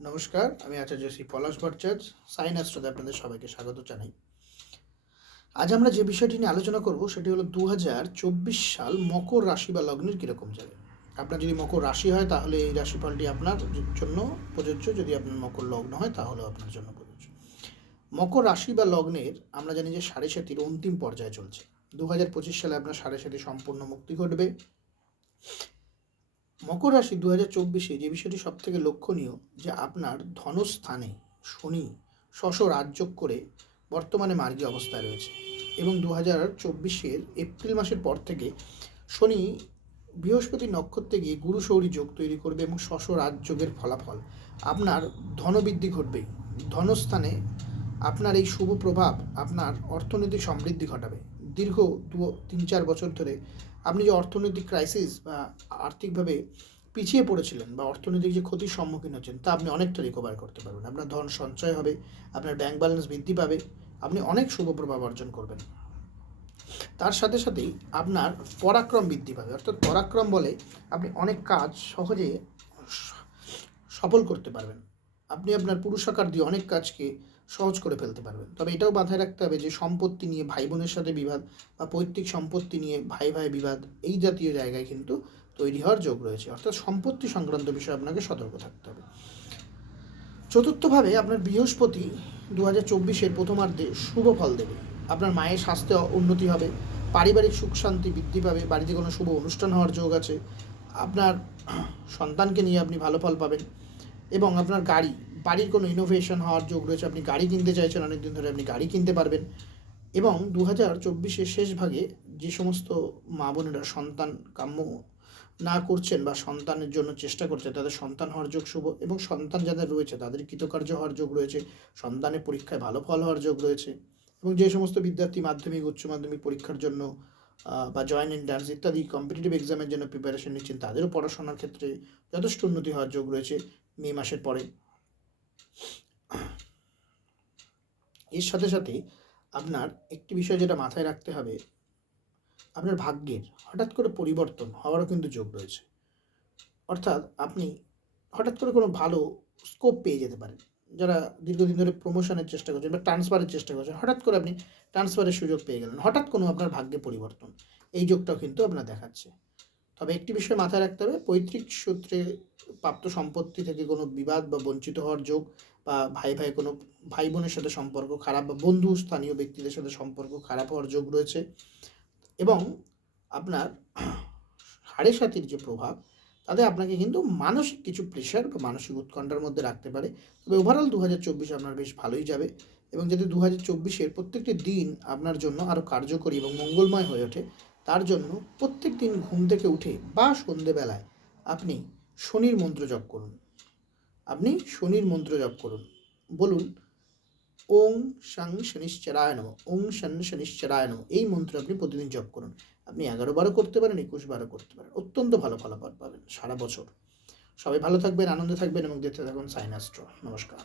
নমস্কার, আমি আচার্য শ্রী পলাশ ভট্টাচার্য, সাইন অ্যাস্ট্রোতে আপনাদের সবাইকে স্বাগত জানাই। আজ আমরা যে বিষয়টি নিয়ে আলোচনা করব সেটি হলো 2024 সাল মকর রাশি বা লগ্নের কীরকম যাবে। আপনার যদি মকর রাশি হয় তাহলে এই রাশিফলটি আপনার জন্য প্রযোজ্য, যদি আপনার মকর লগ্ন হয় তাহলেও আপনার জন্য প্রযোজ্য। মকর রাশি বা লগ্নের আমরা জানি যে সাড়ে সাতির অন্তিম পর্যায়ে চলছে। 2025 সালে আপনার সাড়ে সাতি সম্পূর্ণ মুক্তি ঘটবে। মকর রাশি 2024-এ যে বিষয়টি সবথেকে লক্ষণীয়, যে আপনার ধনস্থানে শনি রাজযোগ করে বর্তমানে মার্গী অবস্থায় রয়েছে, এবং 2024-এর এপ্রিল মাসের পর থেকে শনি বৃহস্পতি নক্ষত্রে গিয়ে গুরু সৌরী যোগ তৈরি করবে, এবং রাজযোগের ফলাফল আপনার ধনবৃদ্ধি ঘটবে। ধনস্থানে আপনার এই শুভ প্রভাব আপনার অর্থনৈতিক সমৃদ্ধি ঘটাবে। দীর্ঘ 3-4 বছর ধরে আপনি যে অর্থনৈতিক ক্রাইসিস বা আর্থিকভাবে পিছিয়ে পড়েছিলেন বা অর্থনৈতিক যে ক্ষতির সম্মুখীন হচ্ছেন, তা আপনি অনেকটা রিকভার করতে পারবেন। আপনার ধন সঞ্চয় হবে, আপনার ব্যাংক ব্যালেন্স বৃদ্ধি পাবে, আপনি অনেক শুভ প্রভাব অর্জন করবেন। তার সাথে সাথেই আপনার পরাক্রম বৃদ্ধি পাবে। অর্থাৎ পরাক্রম বলে আপনি অনেক কাজ সহজে সফল করতে পারবেন। আপনি আপনার পুরুষাকার দিয়ে অনেক কাজকে সহজ করে ফেলতে পারবেন। তবে এটাও মাথায় রাখতে হবে যে সম্পত্তি নিয়ে ভাই বোনের সাথে বিবাদ বা পৈতৃক সম্পত্তি নিয়ে ভাই ভাই বিবাদ, এই জাতীয় জায়গায় কিন্তু তৈরি হওয়ার যোগ রয়েছে। অর্থাৎ সম্পত্তি সংক্রান্ত বিষয়ে আপনাকে সতর্ক থাকতে হবে। চতুর্থভাবে আপনার বৃহস্পতি 2024-এর প্রথমার্ধে শুভ ফল দেবে। আপনার মায়ের স্বাস্থ্যে উন্নতি হবে, পারিবারিক সুখ শান্তি বৃদ্ধি পাবে, বাড়িতে কোনো শুভ অনুষ্ঠান হওয়ার যোগ আছে, আপনার সন্তানকে নিয়ে আপনি ভালো ফল পাবেন, এবং আপনার বাড়ির কোনো ইনোভেশন হওয়ার যোগ রয়েছে। আপনি গাড়ি কিনতে চাইছেন অনেকদিন ধরে, আপনি গাড়ি কিনতে পারবেন। এবং 2024-এর শেষ ভাগে যে সমস্ত মা বোনেরা সন্তান কাম্য না করছেন বা সন্তানের জন্য চেষ্টা করছে, তাদের সন্তান হওয়ার যোগ শুভ, এবং সন্তান যাদের রয়েছে তাদের কৃতকার্য হওয়ার যোগ রয়েছে, সন্তানের পরীক্ষায় ভালো ফল হওয়ার যোগ রয়েছে। এবং যে সমস্ত বিদ্যার্থী মাধ্যমিক উচ্চ মাধ্যমিক পরীক্ষার জন্য বা জয়েন্ট এন্ট্রান্স ইত্যাদি কম্পিটিটিভ এক্সামের জন্য প্রিপারেশন নিচ্ছেন, তাদেরও পড়াশোনার ক্ষেত্রে যথেষ্ট উন্নতি হওয়ার যোগ রয়েছে মে মাসের পরে। এর সাথে সাথে আপনার একটি বিষয় যেটা মাথায় রাখতে হবে, আপনার ভাগ্যের হঠাৎ করে পরিবর্তন হওয়ারও কিন্তু যোগ রয়েছে। অর্থাৎ আপনি হঠাৎ করে কোনো ভালো স্কোপ পেয়ে যেতে পারেন। যারা দীর্ঘদিন ধরে প্রমোশনের চেষ্টা করছেন বা ট্রান্সফারের চেষ্টা করছেন, হঠাৎ করে আপনি ট্রান্সফারের সুযোগ পেয়ে গেলেন, হঠাৎ কোনো আপনার ভাগ্যে পরিবর্তন, এই যোগটাও কিন্তু আপনার দেখাচ্ছে। তবে একটি বিষয় মাথায় রাখতে হবে, পৈতৃক সূত্রে প্রাপ্ত সম্পত্তি থেকে কোনো বিবাদ বা বঞ্চিত হওয়ার যোগ, বা কোনো ভাই বোনের সাথে সম্পর্ক খারাপ, বা বন্ধু স্থানীয় ব্যক্তিদের সাথে সম্পর্ক খারাপ হওয়ার যোগ রয়েছে। এবং আপনার সাড়ে সাতির যে প্রভাব, তাতে আপনাকে কিন্তু মানসিক কিছু প্রেশার বা মানসিক উৎকণ্ঠার মধ্যে রাখতে পারে। তবে ওভারঅল 2024 আপনার বেশ ভালোই যাবে, এবং যাতে 2024-এর প্রত্যেকটি দিন আপনার জন্য আরও কার্যকরী এবং মঙ্গলময় হয়ে ওঠে, তার জন্য প্রত্যেক দিন ঘুম থেকে উঠে বা সন্ধেবেলায় আপনি শনির মন্ত্র জপ করুন। বলুন, ওং শং শনিশ্চরায় নমঃ, ওং শং শনিশ্চরায় নমঃ। এই মন্ত্র আপনি প্রতিদিন জপ করুন। আপনি 11 বারও করতে পারেন, 21 বারও করতে পারেন, অত্যন্ত ভালো ফলাফল পাবেন সারা বছর। সবাই ভালো থাকবেন, আনন্দে থাকবেন, এবং দেখতে থাকুন সাইন অ্যাস্ট্রো। নমস্কার।